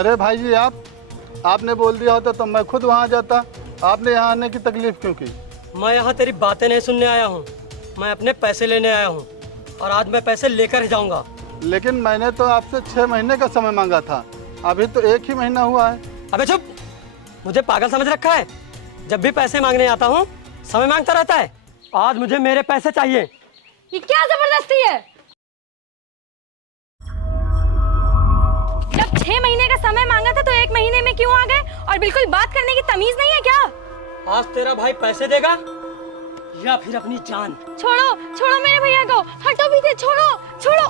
अरे भाई जी आपने बोल दिया होता तो मैं खुद वहाँ जाता। आपने यहाँ आने की तकलीफ क्यों की? मैं यहाँ तेरी बातें नहीं सुनने आया हूँ, मैं अपने पैसे लेने आया हूँ और आज मैं पैसे लेकर ही जाऊँगा। लेकिन मैंने तो आपसे 6 महीने का समय मांगा था, अभी तो 1 ही महीना हुआ है। अबे चुप, मुझे पागल समझ रखा है? जब भी पैसे मांगने आता हूँ समय मांगता रहता है। आज मुझे मेरे पैसे चाहिए। ये क्या जबरदस्ती है? जब 6 महीने का समय मांगा था तो 1 महीने में क्यों आ गए? और बिल्कुल बात करने की तमीज नहीं है क्या? आज तेरा भाई पैसे देगा या फिर अपनी जान? छोड़ो छोड़ो मेरे भैया को, हटो पीछे, छोड़ो छोड़ो।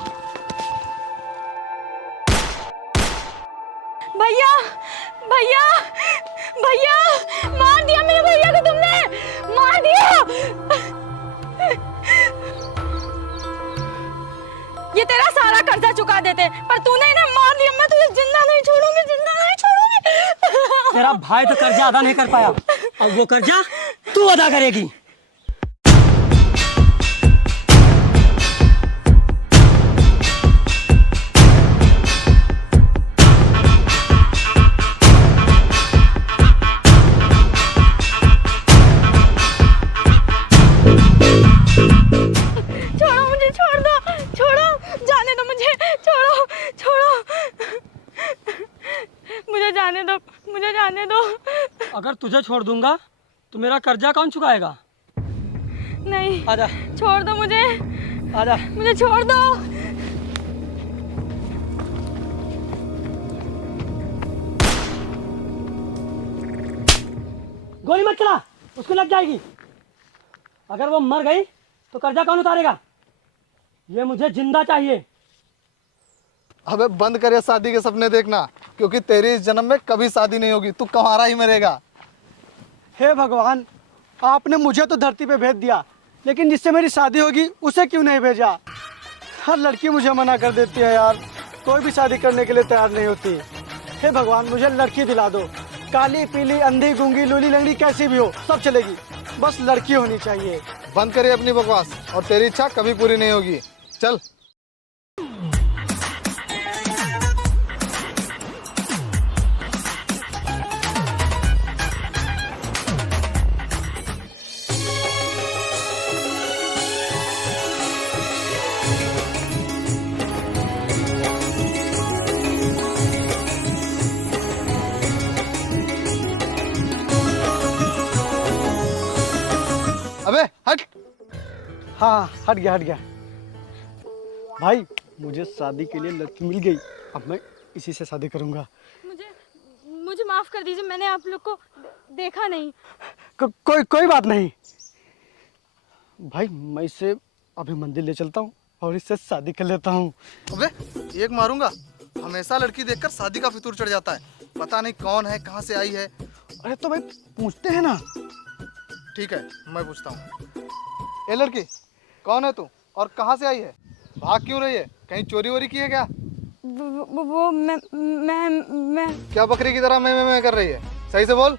भैया भैया भैया, मार दिया मेरे भैया को तुमने, मार दिया। ये तेरा सारा कर्जा चुका देते, पर तूने इन्हें मार दिया। मैं तुझे जिंदा नहीं छोड़ूंगी, जिंदा नहीं छोड़ूंगी। तेरा भाई तो कर्जा अदा नहीं कर पाया, अब वो कर्जा तू अदा करेगी। छोड़ो मुझे, छोड़ दो, छोड़ो, जाने दो मुझे, छोड़ो छोड़ो, मुझे जाने दो, मुझे जाने दो। अगर तुझे छोड़ दूंगा तो मेरा कर्जा कौन चुकाएगा? नहीं, आजा, छोड़ दो मुझे, आजा। मुझे छोड़ दो। गोली मत चला, उसको लग जाएगी। अगर वो मर गई तो कर्जा कौन उतारेगा? ये मुझे जिंदा चाहिए। अबे बंद कर ये शादी के सपने देखना, क्योंकि तेरी इस जन्म में कभी शादी नहीं होगी, तू कुंवारा ही मरेगा। हे भगवान, आपने मुझे तो धरती पे भेज दिया, लेकिन जिससे मेरी शादी होगी उसे क्यों नहीं भेजा? हर लड़की मुझे मना कर देती है यार, कोई भी शादी करने के लिए तैयार नहीं होती। हे भगवान, मुझे लड़की दिला दो, काली पीली अंधी गूंगी लूली लंगड़ी कैसी भी हो सब चलेगी, बस लड़की होनी चाहिए। बंद करिए अपनी बकवास, और तेरी इच्छा कभी पूरी नहीं होगी। चल। अबे हट। हाँ हट गया हट गया। भाई मुझे शादी के लिए लड़की मिल गई, अब मैं इसी से शादी करूंगा। मुझे माफ कर दीजिए, मैंने आप लोग को देखा नहीं। कोई बात नहीं भाई, मैं इसे अभी मंदिर ले चलता हूँ और इससे शादी कर लेता हूँ। अबे एक मारूंगा, हमेशा लड़की देखकर शादी का फितूर चढ़ जाता है। पता नहीं कौन है, कहाँ से आई है। अरे तो भाई पूछते हैं ना। ठीक है मैं पूछता हूँ। ए लड़की, कौन है तू और कहाँ से आई है? भाग क्यों रही है? कहीं चोरी वोरी की है क्या? वो मैं क्या बकरी की तरह मैं कर रही है? सही से बोल।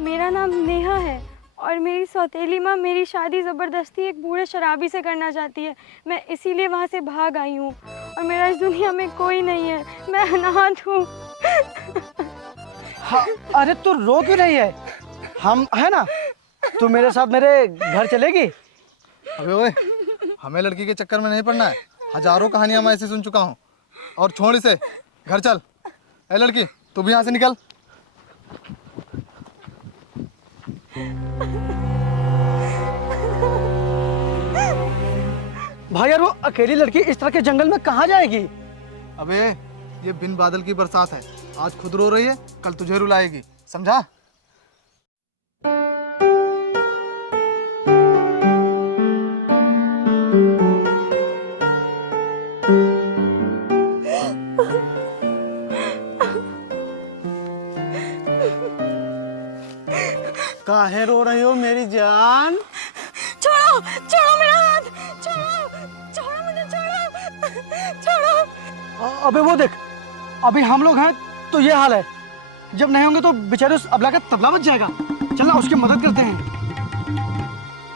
मेरा नाम नेहा है और मेरी सौतेली माँ मेरी शादी ज़बरदस्ती एक बूढ़े शराबी से करना चाहती है। मैं इसीलिए वहाँ से भाग आई हूँ और मेरा इस दुनिया में कोई नहीं है, मैं अनाथ हूँ। हाँ, अरे तू रो क्यों रही है? हम है ना, तू मेरे साथ मेरे घर चलेगी? अबे ओए, हमें लड़की के चक्कर में नहीं पड़ना है। हजारों कहानियां मैं ऐसी सुन चुका हूँ। और छोड़ इसे, घर चल। ए लड़की, तू भी यहाँ से निकल। भाई यार वो अकेली लड़की इस तरह के जंगल में कहाँ जाएगी? अबे ये बिन बादल की बरसात है, आज खुद रो रही है, कल तुझे रुलाएगी, समझा? काहे रो रही हो मेरी जान? छोड़ो छोड़ो मेरा हाथ, छोड़ो छोड़ो मुझे, छोड़ो छोड़ो। अबे वो देख, अभी हम लोग हैं तो ये हाल है, जब नहीं होंगे तो बेचारे उस अबला का तबला बच जाएगा। चल ना उसकी मदद करते हैं।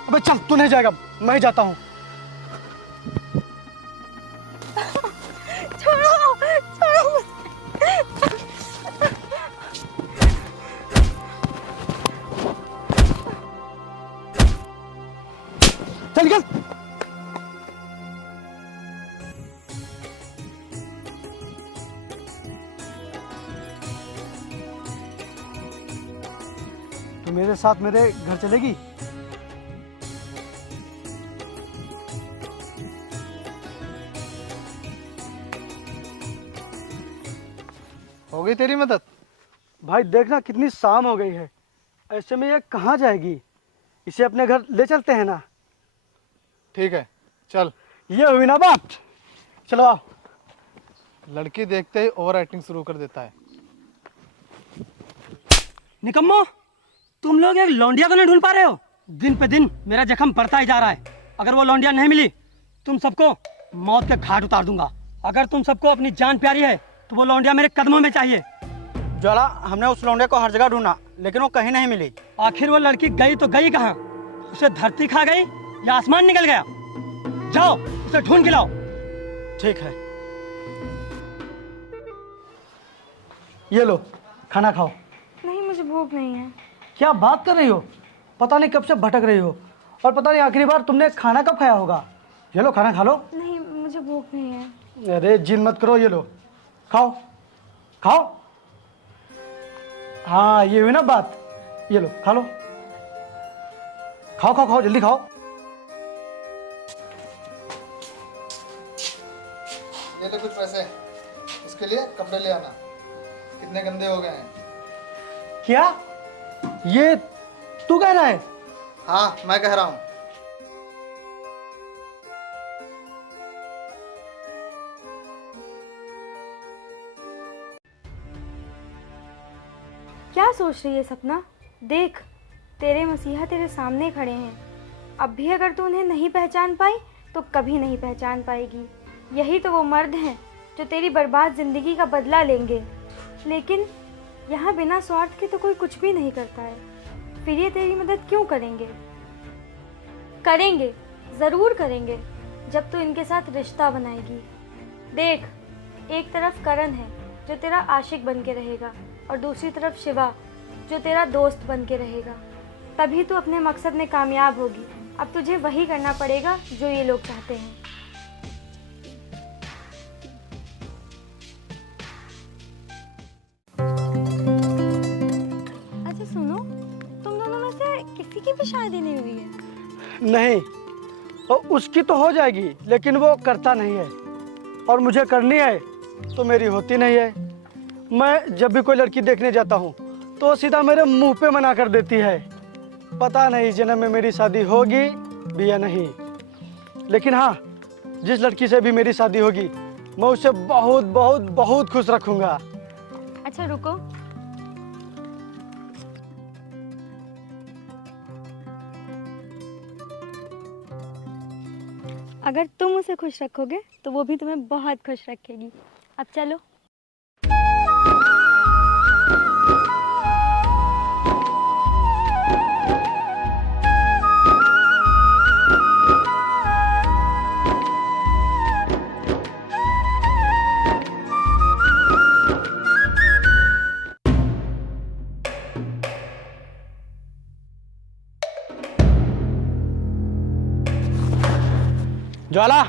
अबे चल, तू नहीं जाएगा, मैं जाता हूँ। चल निकल। तो मेरे साथ मेरे घर चलेगी? हो गई तेरी मदद? भाई देखना कितनी शाम हो गई है, ऐसे में ये कहाँ जाएगी? इसे अपने घर ले चलते हैं ना। ठीक है चल। ये हुई ना बात। चलो आओ। लड़की देखते ही ओवर एक्टिंग शुरू कर देता है। निकम्मो, तुम लोग एक लौंडिया को नहीं ढूंढ पा रहे हो? दिन पे दिन मेरा जख्म बढ़ता ही जा रहा है। अगर वो लौंडिया नहीं मिली, तुम सबको मौत के घाट उतार दूंगा। अगर तुम सबको अपनी जान प्यारी है तो वो लौंडिया मेरे कदमों में चाहिए। ज्वाला, हमने उस लौंडे को हर जगह ढूंढा लेकिन वो कहीं नहीं मिली। आखिर वो लड़की गई तो गई कहाँ? उसे धरती खा गई या आसमान निकल गया? जाओ उसे ढूंढ के लाओ। ठीक है। ये लो खाना खाओ। नहीं, मुझे भूख नहीं है। क्या बात कर रही हो? पता नहीं कब से भटक रही हो, और पता नहीं आखिरी बार तुमने खाना कब खाया होगा। ये लो खाना खा लो। नहीं, मुझे भूख नहीं है। अरे जिद मत करो, ये लो खाओ खाओ। हाँ ये हुई ना बात। ये लो खा लो, खाओ खाओ खाओ, जल्दी खाओ। ये ले कुछ पैसे, इसके लिए कपड़े ले आना, कितने गंदे हो गए हैं। क्या ये तू कह रहा है? हाँ मैं कह रहा हूँ। क्या सोच रही है सपना? देख, तेरे मसीहा तेरे सामने खड़े हैं। अब भी अगर तू उन्हें नहीं पहचान पाई तो कभी नहीं पहचान पाएगी। यही तो वो मर्द हैं जो तेरी बर्बाद जिंदगी का बदला लेंगे। लेकिन यहाँ बिना स्वार्थ के तो कोई कुछ भी नहीं करता है। फिर ये तेरी मदद क्यों करेंगे? करेंगे, ज़रूर करेंगे, जब तू इनके साथ रिश्ता बनाएगी। देख, एक तरफ करण है जो तेरा आशिक बन के रहेगा, और दूसरी तरफ शिवा जो तेरा दोस्त बन के रहेगा। तभी तू अपने मकसद में कामयाब होगी। अब तुझे वही करना पड़ेगा जो ये लोग चाहते हैं। अच्छा सुनो, तुम दोनों में से किसी की भी शादी नहीं हुई है? नहीं, और उसकी तो हो जाएगी लेकिन वो करता नहीं है, और मुझे करनी है तो मेरी होती नहीं है। मैं जब भी कोई लड़की देखने जाता हूँ तो सीधा मेरे मुंह पे मना कर देती है। पता नहीं जन्म में मेरी शादी होगी भी या नहीं, लेकिन हाँ, जिस लड़की से भी मेरी शादी होगी मैं उसे बहुत बहुत बहुत खुश रखूँगा। अच्छा रुको, अगर तुम उसे खुश रखोगे तो वो भी तुम्हें बहुत खुश रखेगी। अब चलो। ज्वाला,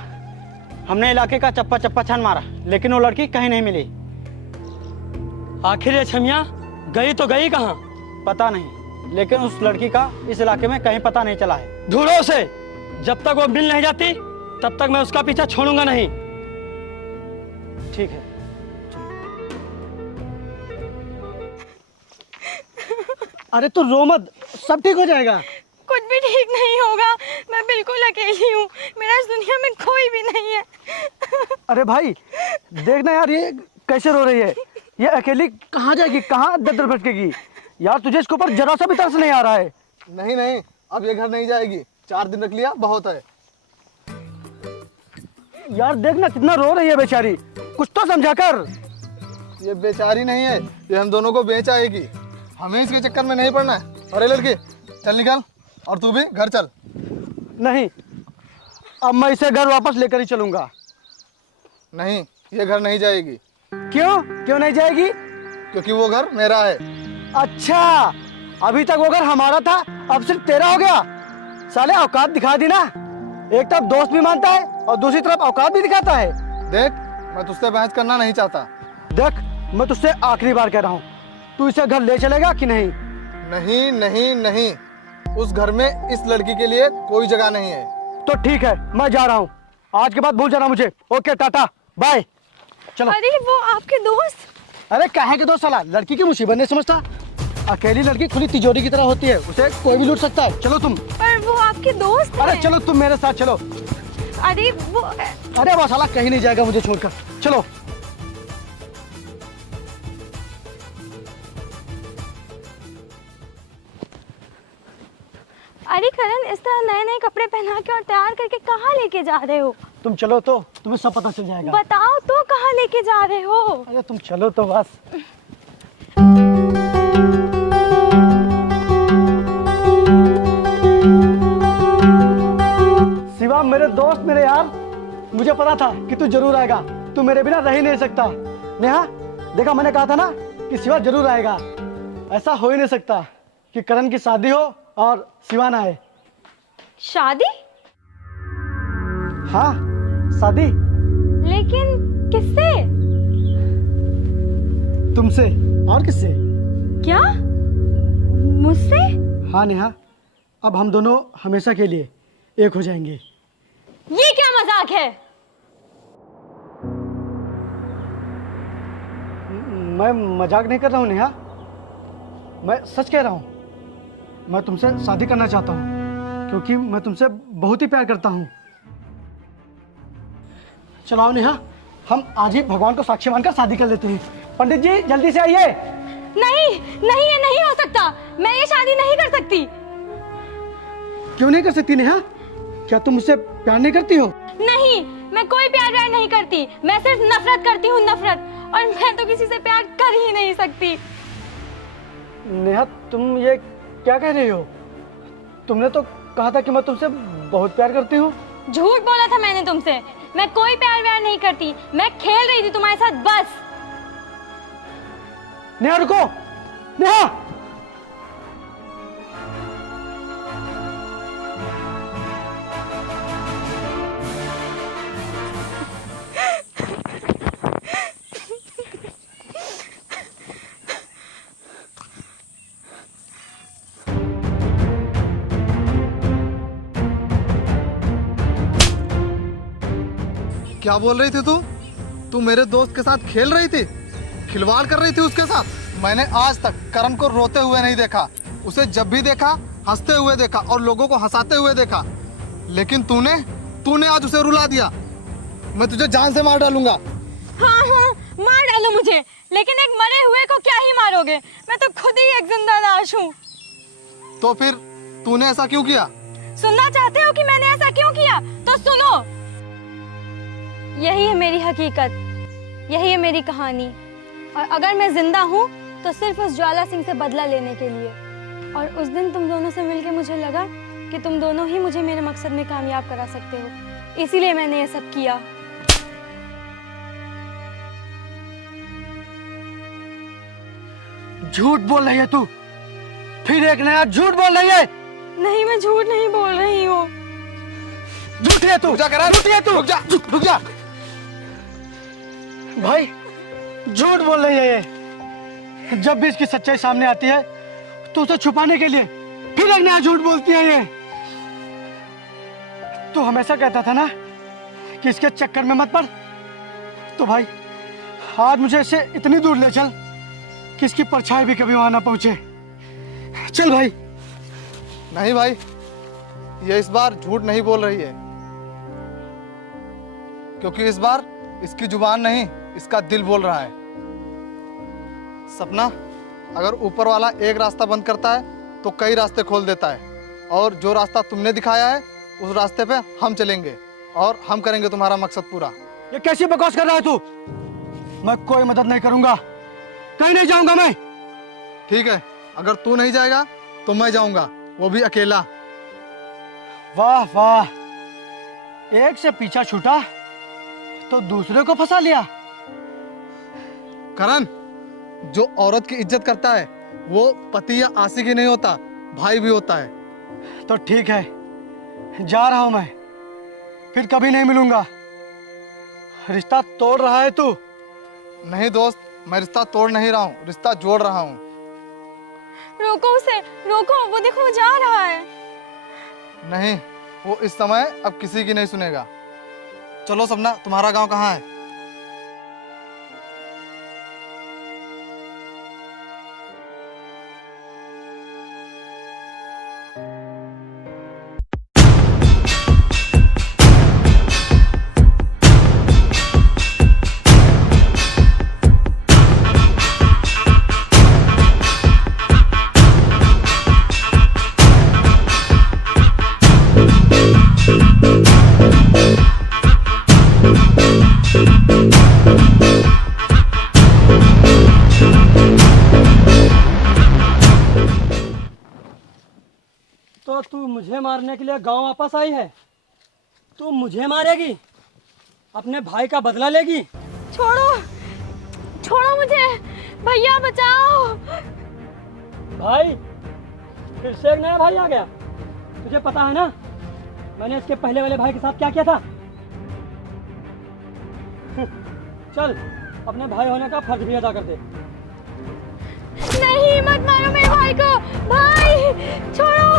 हमने इलाके का चप्पा चप्पा छान मारा लेकिन वो लड़की कहीं नहीं मिली। आखिर ये छमिया गई तो गई कहाँ? पता नहीं, लेकिन उस लड़की का इस इलाके में कहीं पता नहीं चला है। ढूंढो उसे, जब तक वो मिल नहीं जाती तब तक मैं उसका पीछा छोड़ूंगा नहीं। ठीक है। अरे तू रो मत, सब ठीक हो जाएगा। कुछ भी ठीक नहीं होगा, मैं बिल्कुल अकेली हूँ। मेरा इस दुनिया में कोई भी नहीं है। अरे भाई देखना यार, ये कैसे रो रही है। ये अकेली कहाँ जाएगी, कहाँ दर दर भटकेगी। यार तुझे इसके ऊपर जरा सा भी तरस नहीं आ रहा है? नहीं नहीं, अब ये घर नहीं जाएगी, 4 दिन रख लिया बहुत है। यार देखना कितना रो रही है बेचारी, कुछ तो समझा कर। ये बेचारी नहीं है, ये हम दोनों को बेच आएगी। हमें इसके चक्कर में नहीं पड़ना है। अरे लड़की चल निकल, और तू भी घर चल। नहीं, अब मैं इसे घर वापस लेकर ही चलूंगा। नहीं, ये घर नहीं जाएगी। क्यों क्यों नहीं जाएगी? क्योंकि वो घर मेरा है। अच्छा, अभी तक वो घर हमारा था, अब सिर्फ तेरा हो गया। साले औकात दिखा दी ना। एक तरफ दोस्त भी मानता है और दूसरी तरफ औकात भी दिखाता है। देख, मैं तुझसे बहस करना नहीं चाहता। देख, मैं तुझसे आखिरी बार कह रहा हूँ, तू इसे घर ले चलेगा कि नहीं? नहीं नहीं नहीं, उस घर में इस लड़की के लिए कोई जगह नहीं है। तो ठीक है, मैं जा रहा हूँ। आज के बाद भूल जाना मुझे। Okay, tata bye. चलो। अरे वो आपके दोस्त। अरे काहे के दोस्त साला, लड़की की मुसीबत नहीं समझता। अकेली लड़की खुली तिजोरी की तरह होती है, उसे कोई भी लूट सकता है। चलो तुम। पर वो आपके दोस्त अरे हैं। चलो तुम मेरे साथ चलो। अरे वो अरे वो साला कहीं नहीं जाएगा मुझे छोड़कर। चलो। अरे करण, इस तरह नए नए कपड़े पहना के और तैयार करके कहाँ लेके जा रहे हो? तुम चलो तो तुम्हें सब पता चल जाएगा। बताओ तो कहाँ लेके जा रहे हो? अरे तुम चलो तो बस। शिवा मेरे दोस्त, मेरे यार, मुझे पता था कि तू जरूर आएगा। तू मेरे बिना रह ही नहीं सकता। नेहा, देखा मैंने कहा था ना कि शिवा जरूर आएगा। ऐसा हो ही नहीं सकता कि करण की शादी हो और शिवा ना आए। शादी? हाँ, शादी। लेकिन किससे? तुमसे और किससे? क्या? मुझसे? हाँ नेहा, अब हम दोनों हमेशा के लिए एक हो जाएंगे। ये क्या मजाक है? मैं मजाक नहीं कर रहा हूँ नेहा, मैं सच कह रहा हूँ। मैं तुमसे शादी करना चाहता हूँ क्योंकि मैं तुमसे बहुत ही प्यार करता हूँ। चलो आओ नेहा, हम आज ही भगवान को साक्षी मानकर शादी कर लेते हैं। पंडित जी जल्दी से आइए। नहीं नहीं, ये नहीं हो सकता। मैं ये शादी नहीं कर सकती। क्यों नहीं कर सकती नेहा? क्या तुम मुझसे प्यार नहीं करती हो? नहीं, मैं कोई प्यार व्यार नहीं करती। मैं सिर्फ नफरत करती हूँ, नफरत। और मैं तो किसी से प्यार कर ही नहीं सकती। नेहा तुम ये क्या कह रही हो? तुमने तो कहा था कि मैं तुमसे बहुत प्यार करती हूँ। झूठ बोला था मैंने तुमसे। मैं कोई प्यार व्यार नहीं करती। मैं खेल रही थी तुम्हारे साथ बस। नेहा रुको, नेहा। क्या बोल रही थी तू? तू मेरे दोस्त के साथ खेल रही थी, खिलवाड़ कर रही थी उसके साथ। मैंने आज तक करण को रोते हुए नहीं देखा। उसे जब भी देखा हंसते हुए देखा और लोगों को हंसाते हुए देखा। लेकिन तूने आज उसे रुला दिया। मैं तुझे जान से मार डालूंगा। हाँ हाँ, मार डालो मुझे, लेकिन एक मरे हुए को क्या ही मारोगे? मैं तो खुद ही एक जिंदा लाश हूँ। तो फिर तूने ऐसा क्यों किया? सुनना चाहते हो कि मैंने ऐसा क्यों किया? तो सुनो। यही है मेरी हकीकत, यही है मेरी कहानी। और अगर मैं जिंदा हूँ तो सिर्फ उस ज्वाला सिंह से बदला लेने के लिए। और उस दिन तुम दोनों से मिलके मुझे लगा कि तुम दोनों ही मुझे मेरे मकसद में कामयाब करा सकते हो, इसीलिए मैंने ये सब किया। झूठ बोल रही है तू, फिर एक नया झूठ बोल रही है। नहीं, मैं झूठ नहीं बोल रही हूँ। झूठी है तू, रुक जा करण, झूठी है तू। रुक जा। भाई झूठ बोल रही है ये। जब भी इसकी सच्चाई सामने आती है तो उसे छुपाने के लिए फिर एक नया झूठ बोलती है ये। तू हमेशा कहता था ना कि इसके चक्कर में मत पड़। तो भाई आज मुझे इसे इतनी दूर ले चल कि इसकी परछाई भी कभी वहां ना पहुंचे। चल भाई। नहीं भाई, ये इस बार झूठ नहीं बोल रही है, क्योंकि इस बार इसकी जुबान नहीं, इसका दिल बोल रहा है। सपना, अगर ऊपर वाला एक रास्ता बंद करता है तो कई रास्ते खोल देता है। और जो रास्ता तुमने दिखाया है उस रास्ते पे हम चलेंगे और हम करेंगे तुम्हारा मकसद पूरा। ये कैसी बकवास कर रहा है तू? मैं कोई मदद नहीं करूंगा, कहीं नहीं जाऊंगा मैं। ठीक है, अगर तू नहीं जाएगा तो मैं जाऊंगा, वो भी अकेला। वाह वाह, एक से पीछा छूटा तो दूसरे को फंसा लिया। करण, जो औरत की इज्जत करता है वो पति या आशिक ही नहीं होता, भाई भी होता है। तो ठीक है, जा रहा हूं मैं, फिर कभी नहीं मिलूंगा। रिश्ता तोड़ रहा है तू। नहीं दोस्त, मैं रिश्ता तोड़ नहीं रहा हूँ, रिश्ता जोड़ रहा हूँ। रोको उसे, रोको, वो देखो वो जा रहा है। नहीं, वो इस समय अब किसी की नहीं सुनेगा। चलो सपना, तुम्हारा गांव कहाँ है? तो तू मुझे मारने के लिए गांव वापस आई है? तू मुझे मारेगी? अपने भाई का बदला लेगी? छोड़ो, छोड़ो मुझे, भैया बचाओ। भाई, फिर से एक नया भाई आ गया। तुझे पता है ना मैंने इसके पहले वाले भाई के साथ क्या किया था? चल, अपने भाई होने का फर्ज भी अदा कर दे। नहीं, मत मारो मेरे भाई को, भाई छोड़ो,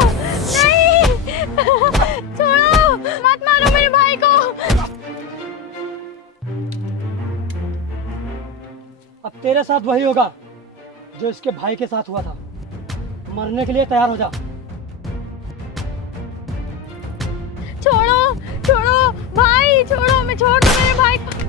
नहीं छोड़ो, मत मारो मेरे भाई को। अब तेरे साथ वही होगा जो इसके भाई के साथ हुआ था। मरने के लिए तैयार हो जा। छोड़ो, छोड़ो भाई, छोड़ो, मैं छोड़ दो मेरे भाई को।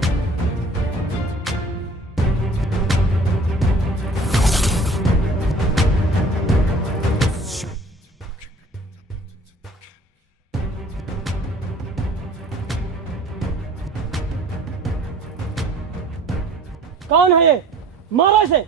कौन है ये? मारो इसे।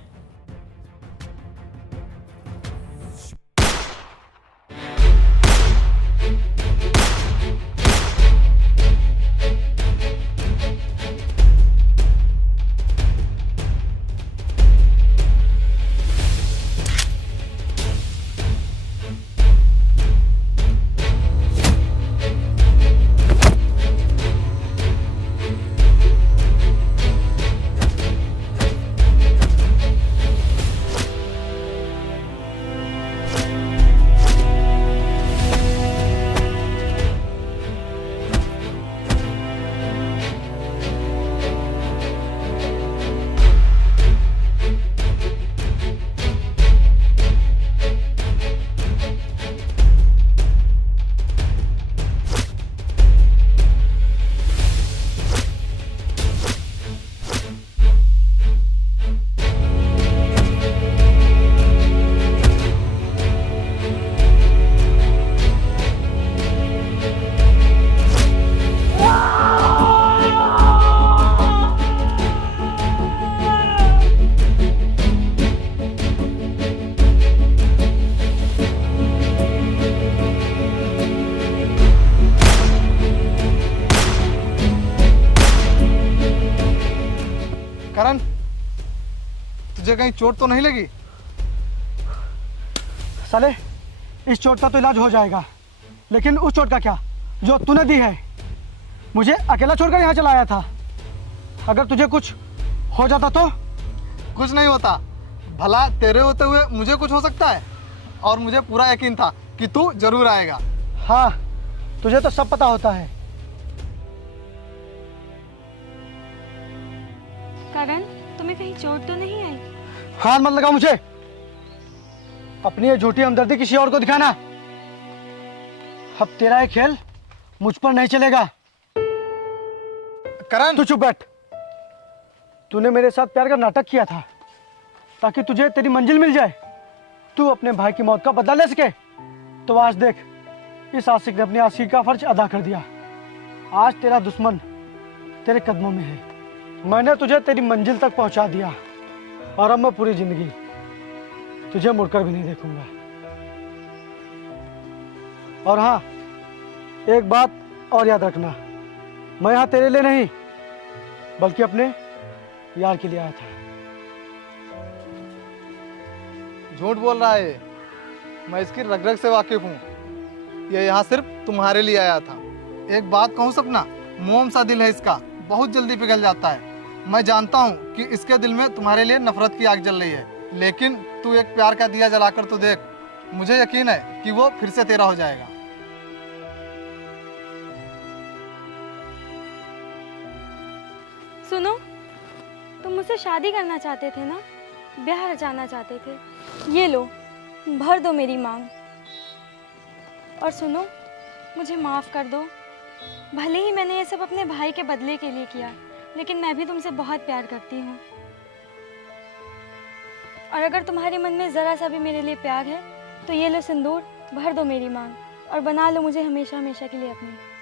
करण, तुझे कहीं चोट तो नहीं लगी? साले, इस चोट का तो इलाज हो जाएगा, लेकिन उस चोट का क्या जो तूने दी है? मुझे अकेला छोड़कर यहाँ चला आया था। अगर तुझे कुछ हो जाता तो? कुछ नहीं होता। भला तेरे होते हुए मुझे कुछ हो सकता है? और मुझे पूरा यकीन था कि तू जरूर आएगा। हाँ, तुझे तो सब पता होता है। करण, तुम्हें कहीं चोट तो नहीं आई? हाथ मत लगा मुझे। अपनी ये झूठी हमदर्दी किसी और को दिखाना। अब तेरा ये खेल मुझ पर नहीं चलेगा। करण, तू चुप बैठ। तूने मेरे साथ प्यार का नाटक किया था ताकि तुझे तेरी मंजिल मिल जाए, तू अपने भाई की मौत का बदला ले सके। तो आज देख, इस आशिक ने अपनी आशिकी का फर्ज अदा कर दिया। आज तेरा दुश्मन तेरे कदमों में है। मैंने तुझे तेरी मंजिल तक पहुंचा दिया और अब मैं पूरी जिंदगी तुझे मुड़कर भी नहीं देखूंगा। और हाँ, एक बात और याद रखना, मैं यहाँ तेरे लिए नहीं बल्कि अपने यार के लिए आया था। झूठ बोल रहा है। मैं इसकी रग रग से वाकिफ हूँ। ये यहाँ सिर्फ तुम्हारे लिए आया था। एक बात कहूँ सपना, मोम सा दिल है इसका, बहुत जल्दी पिघल जाता है। मैं जानता हूँ कि इसके दिल में तुम्हारे लिए नफरत की आग जल रही है, लेकिन तू एक प्यार का दिया जलाकर तो देख, मुझे यकीन है कि वो फिर से तेरा हो जाएगा। सुनो, तुम मुझसे शादी करना चाहते थे ना, ब्याह रचाना चाहते थे, ये लो भर दो मेरी मांग। और सुनो, मुझे माफ़ कर दो। भले ही मैंने ये सब अपने भाई के बदले के लिए किया, लेकिन मैं भी तुमसे बहुत प्यार करती हूँ। और अगर तुम्हारे मन में ज़रा सा भी मेरे लिए प्यार है तो ये लो सिंदूर, भर दो मेरी मांग और बना लो मुझे हमेशा हमेशा के लिए अपनी।